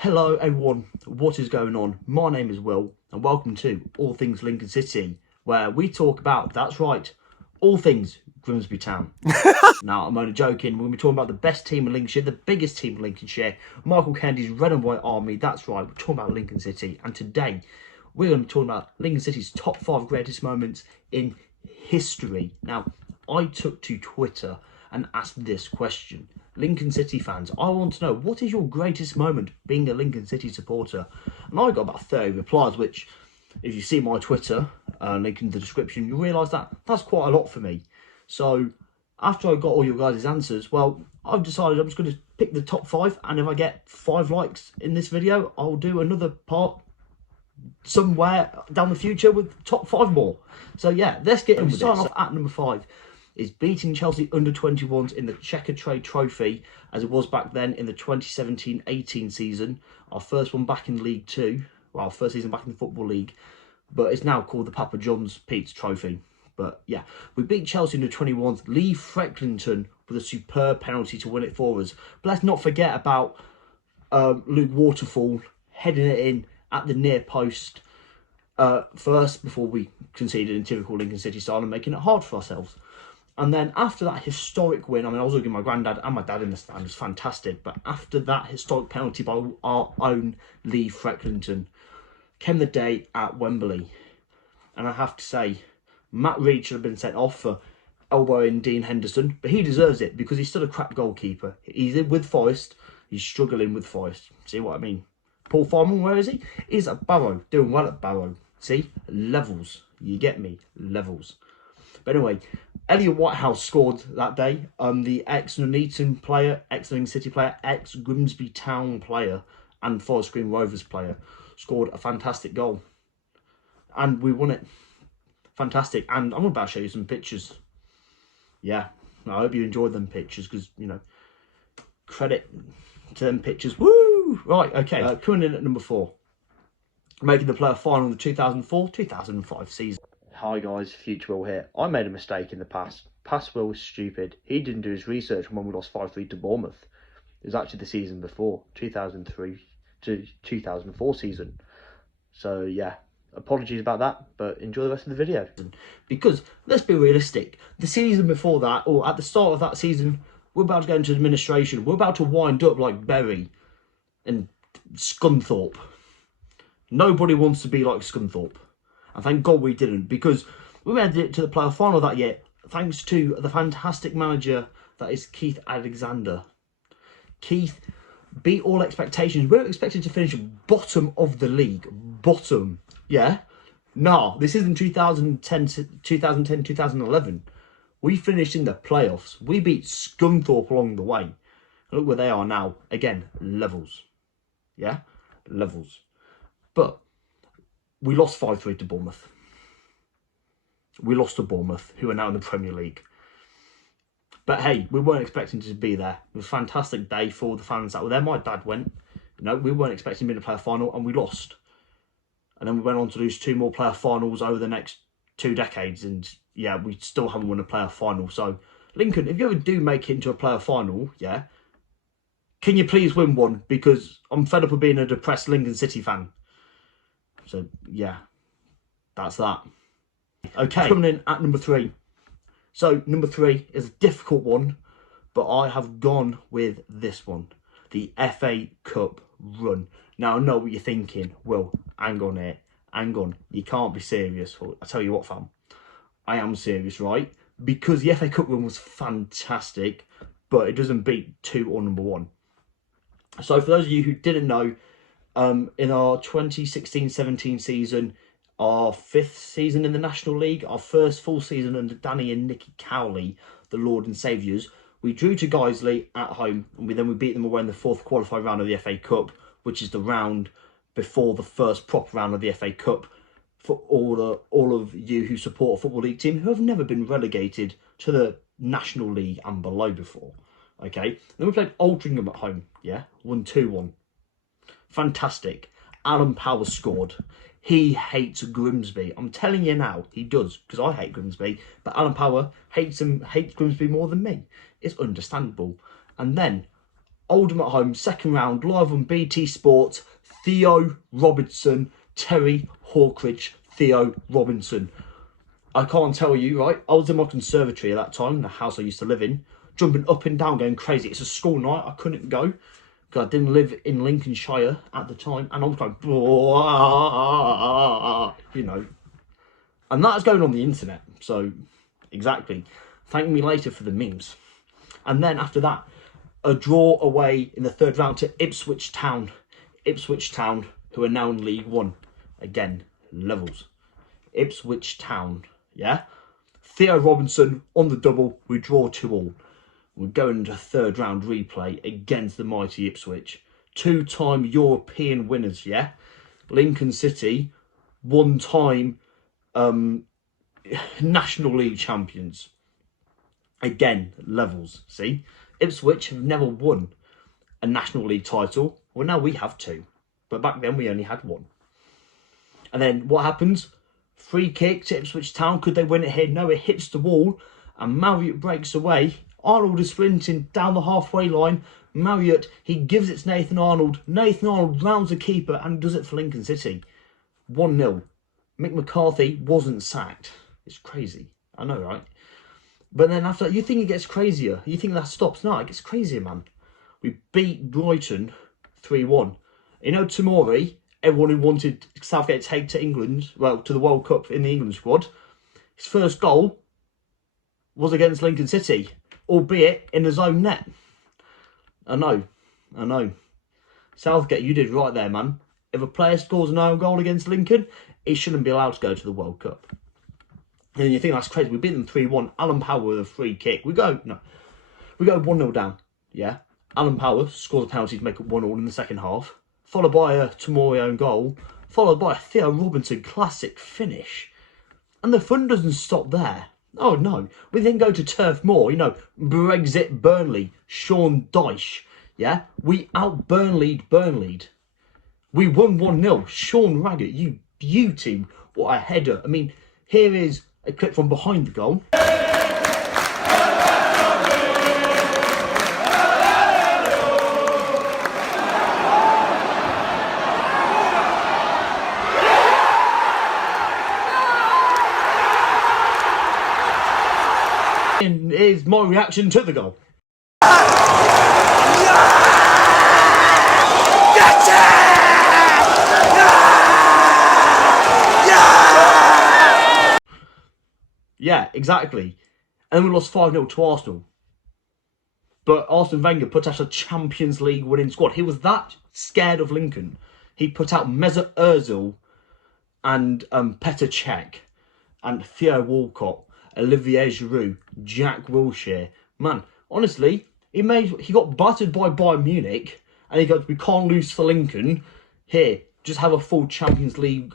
Hello everyone, what is going on? My name is Will and welcome to All Things Lincoln City, where we talk about, that's right, all things Grimsby Town. Now, I'm only joking, we're going to be talking about the best team in Lincolnshire, the biggest team in Lincolnshire, Michael Kennedy's Red and White Army, that's right, we're talking about Lincoln City, and today we're going to be talking about Lincoln City's top 5 greatest moments in history. Now, I took to Twitter and asked this question. Lincoln City fans, I want to know, what is your greatest moment being a Lincoln City supporter? And I got about 30 replies, which, if you see my Twitter, link in the description, you'll realise that that's quite a lot for me. So, after I got all your guys' answers, well, I've decided I'm just going to pick the top 5, and if I get 5 likes in this video, I'll do another part somewhere down the future with top 5 more. So yeah, let's get in with it. Starting off at number 5 is beating Chelsea under-21s in the Checkatrade Trophy, as it was back then in the 2017-18 season. Our first one back in League 2, well, our first season back in the Football League, but it's now called the Papa John's Pizza Trophy. But yeah, we beat Chelsea under-21s, Lee Frecklington with a superb penalty to win it for us. But let's not forget about Luke Waterfall heading it in at the near post first before we conceded in typical Lincoln City style and making it hard for ourselves. And then after that historic win, I mean, I was looking at my granddad and my dad in the stand, it was fantastic. But after that historic penalty by our own Lee Frecklington, came the day at Wembley. And I have to say, Matt Reed should have been sent off for elbowing Dean Henderson, but he deserves it because he's still a crap goalkeeper. He's in with Forest, he's struggling with Forest. See what I mean? Paul Farman, where is he? He's at Barrow, doing well at Barrow. See? Levels. You get me? Levels. But anyway, Elliot Whitehouse scored that day. The ex-Nuneaton player, ex-Lincoln City player, ex-Grimsby Town player, and Forest Green Rovers player scored a fantastic goal. And we won it. Fantastic. And I'm about to show you some pictures. Yeah, I hope you enjoyed them pictures because, you know, credit to them pictures. Woo! Right, okay. Coming in at number 4. Making the player final in the 2004-2005 season. Hi guys, Future Will here. I made a mistake in the past. Past Will was stupid. He didn't do his research when we lost 5-3 to Bournemouth. It was actually the season before, 2003 to 2004 season. So yeah, apologies about that, but enjoy the rest of the video. Because, let's be realistic, the season before that, or at the start of that season, we're about to go into administration. We're about to wind up like Bury and Scunthorpe. Nobody wants to be like Scunthorpe. And thank God we didn't, because we made it to the player final that year thanks to the fantastic manager that is Keith Alexander. Keith beat all expectations. We were expected to finish bottom of the league. Bottom. Yeah? Nah, this isn't 2010-2011. We finished in the playoffs. We beat Scunthorpe along the way. And look where they are now. Again, levels. Yeah? Levels. But we lost 5-3 to Bournemouth. We lost to Bournemouth, who are now in the Premier League. But hey, we weren't expecting to be there. It was a fantastic day for the fans that were there. My dad went. You know, we weren't expecting to be in the player final, and we lost. And then we went on to lose 2 more player finals over the next 2 decades. And yeah, we still haven't won a player final. So, Lincoln, if you ever do make it into a player final, yeah, can you please win one? Because I'm fed up of being a depressed Lincoln City fan. So, yeah, that's that. Okay, coming in at number 3. So, number 3 is a difficult one, but I have gone with this one. The FA Cup run. Now, I know what you're thinking. Well, hang on here. Hang on. You can't be serious. Well, I tell you what, fam. I am serious, right? Because the FA Cup run was fantastic, but it doesn't beat 2 or number 1. So, for those of you who didn't know, in our 2016-17 season, our 5th season in the National League, our first full season under Danny and Nicky Cowley, the Lord and Saviours, we drew to Guiseley at home, and then we beat them away in the 4th qualifying round of the FA Cup, which is the round before the first proper round of the FA Cup, for all of you who support a Football League team who have never been relegated to the National League and below before. Okay, then we played Altrincham at home, yeah, won 2-1. Fantastic. Alan Power scored. He hates Grimsby. I'm telling you now, he does, because I hate Grimsby. But Alan Power hates Grimsby more than me. It's understandable. And then Oldham at home, second round, live on BT Sport. Theo Robinson, Terry Hawkridge, Theo Robinson. I can't tell you, right? I was in my conservatory at that time, the house I used to live in, jumping up and down, going crazy. It's a school night. I couldn't go because I didn't live in Lincolnshire at the time, and I was going, you know, and that's going on the internet. So, exactly. Thank me later for the memes. And then after that, a draw away in the third round to Ipswich Town. Ipswich Town, who are now in League One. Again, levels. Ipswich Town, yeah? Theo Robinson on the double, we draw 2-2. We're going into third round replay against the mighty Ipswich. 2-time European winners, yeah? Lincoln City, 1-time National League champions. Again, levels, see? Ipswich have never won a National League title. Well, now we have 2. But back then, we only had 1. And then what happens? Free kick to Ipswich Town. Could they win it here? No, it hits the wall. And Marriott breaks away. Arnold is sprinting down the halfway line. Marriott, he gives it to Nathan Arnold. Nathan Arnold rounds the keeper and does it for Lincoln City. 1-0. Mick McCarthy wasn't sacked. It's crazy. I know, right? But then after that, you think it gets crazier. You think that stops. No, it gets crazier, man. We beat Brighton 3-1. You know, Tomori, everyone who wanted Southgate to take to England, well, to the World Cup in the England squad, his first goal was against Lincoln City, albeit in his own net. I know. Southgate, you did right there, man. If a player scores an own goal against Lincoln, he shouldn't be allowed to go to the World Cup. And you think that's crazy. We beat them 3-1. Alan Power with a free kick. We go 1-0 down. Yeah. Alan Power scores a penalty to make it 1-1 in the second half. Followed by a Tomori own goal. Followed by a Theo Robinson classic finish. And the fun doesn't stop there. Oh no. We then go to Turf Moor. You know, Brexit Burnley. Sean Dyche. Yeah. We out Burnley'd Burnley'd. We won 1-0. Sean Raggett, you beauty. What a header. I mean, here is a clip from behind the goal. And here's my reaction to the goal. Yeah, exactly. And then we lost 5-0 to Arsenal. But Arsene Wenger put out a Champions League winning squad. He was that scared of Lincoln. He put out Mesut Ozil and Petr Cech and Theo Walcott, Olivier Giroud, Jack Wilshere. Man, honestly, he got battered by Bayern Munich and he goes, we can't lose for Lincoln. Here, just have a full Champions League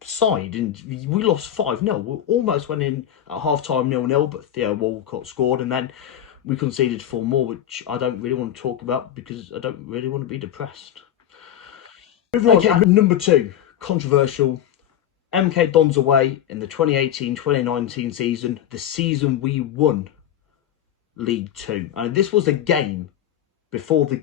side, and we lost 5-0. We almost went in at half-time 0-0, but Theo Walcott scored, and then we conceded 4 more, which I don't really want to talk about because I don't really want to be depressed. Moving on to number 2, controversial. MK Dons away in the 2018-2019 season, the season we won League 2. And this was a game before we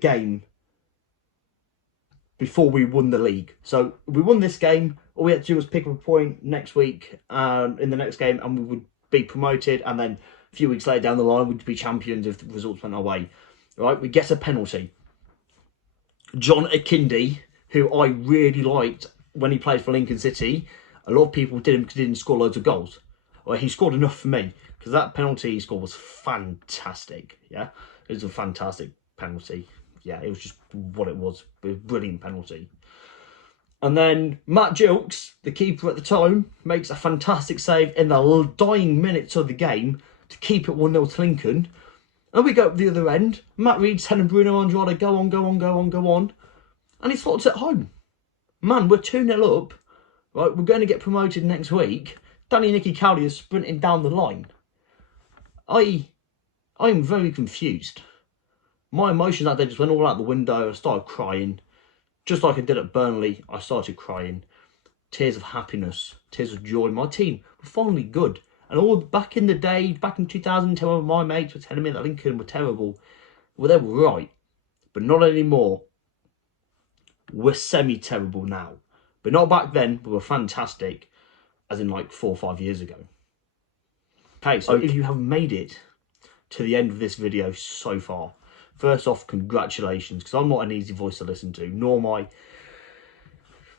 won the league. So we won this game. All we had to do was pick up a point next week in the next game and we would be promoted. And then a few weeks later down the line, we'd be champions if the results went our way. Right? We get a penalty. John Akindi, who I really liked when he played for Lincoln City, a lot of people did him because he didn't score loads of goals. Well, he scored enough for me because that penalty he scored was fantastic. Yeah, it was a fantastic penalty. Yeah, it was just what it was. It was a brilliant penalty. And then Matt Gilks, the keeper at the time, makes a fantastic save in the dying minutes of the game to keep it 1-0 to Lincoln. And we go up the other end. Matt Reed, and Bruno Andrade go on. And he slots it home. Man, we're 2-0 up. Right, we're going to get promoted next week. Danny Nicky Cowley is sprinting down the line. I'm very confused. My emotions that day just went all out the window. I started crying. Just like I did at Burnley, I started crying. Tears of happiness, tears of joy. My team were finally good. And all back in the day, back in 2010, when my mates were telling me that Lincoln were terrible, well, they were right. but not anymore. We're semi-terrible now. But not back then, we were fantastic, as in like 4 or 5 years ago. Okay, so if you have made it to the end of this video so far, first off, congratulations, because I'm not an easy voice to listen to, nor am I,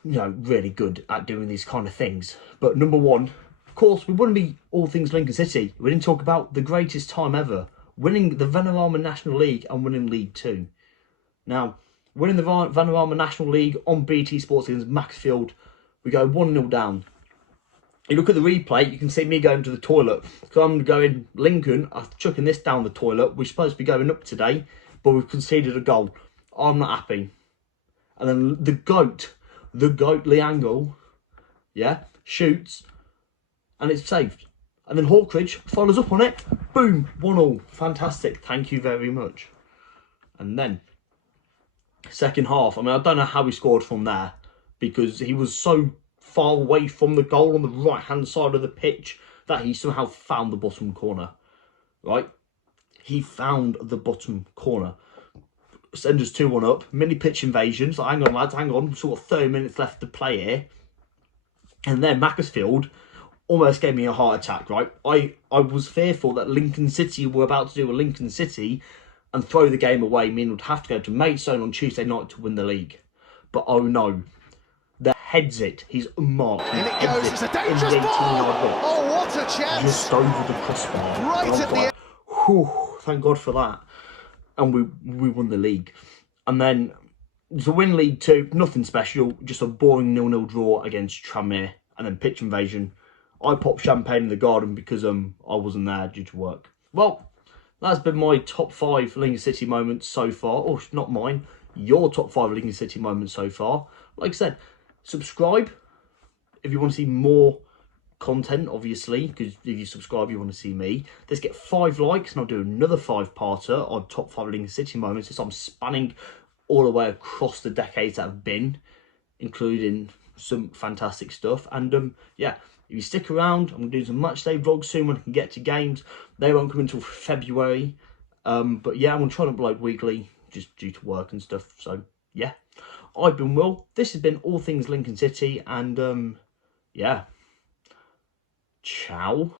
really good at doing these kind of things. But number one, of course, we wouldn't be All Things Lincoln City. We didn't talk about the greatest time ever, winning the Vanarama National League and winning League Two. Now, winning the Vanarama National League on BT Sports against Macclesfield, we go 1-0 down. You look at the replay, you can see me going to the toilet. So I'm going, Lincoln, I'm chucking this down the toilet. We're supposed to be going up today, but we've conceded a goal. I'm not happy. And then the goat Lee Angle, shoots, and it's saved. And then Hawkridge follows up on it. Boom, 1-1. Fantastic. Thank you very much. And then, second half, I don't know how he scored from there, because he was so far away from the goal on the right hand side of the pitch that he somehow found the bottom corner. Right? He found the bottom corner. Send us 2-1 up. Mini pitch invasion. So hang on, lads, hang on. Sort of 30 minutes left to play here. And then Macclesfield almost gave me a heart attack, right? I was fearful that Lincoln City were about to do a Lincoln City and throw the game away, meaning we'd have to go to Maidstone on Tuesday night to win the league. But oh no. The heads it. He's unmarked. He it goes. It's a dangerous ball. Oh, what a chance! Just over the crossbar. Right at the end. Whew, thank God for that. And we won the league. And then to win League Two, nothing special. Just a boring 0-0 draw against Tranmere. And then pitch invasion. I popped champagne in the garden because I wasn't there due to work. Well, that's been my top 5 Lincoln City moments so far. Oh, not mine. Your top 5 Lincoln City moments so far. Like I said, subscribe if you want to see more content, obviously, because if you subscribe, you want to see me. Let's get 5 likes, and I'll do another 5-parter on top 5 Lincoln City moments. So I'm spanning all the way across the decades that have been, including some fantastic stuff. And if you stick around, I'm going to do some match day vlogs soon when I can get to games. They won't come until February. But yeah, I'm going to try to upload weekly, just due to work and stuff. So yeah, I've been Will. This has been All Things Lincoln City, and ciao.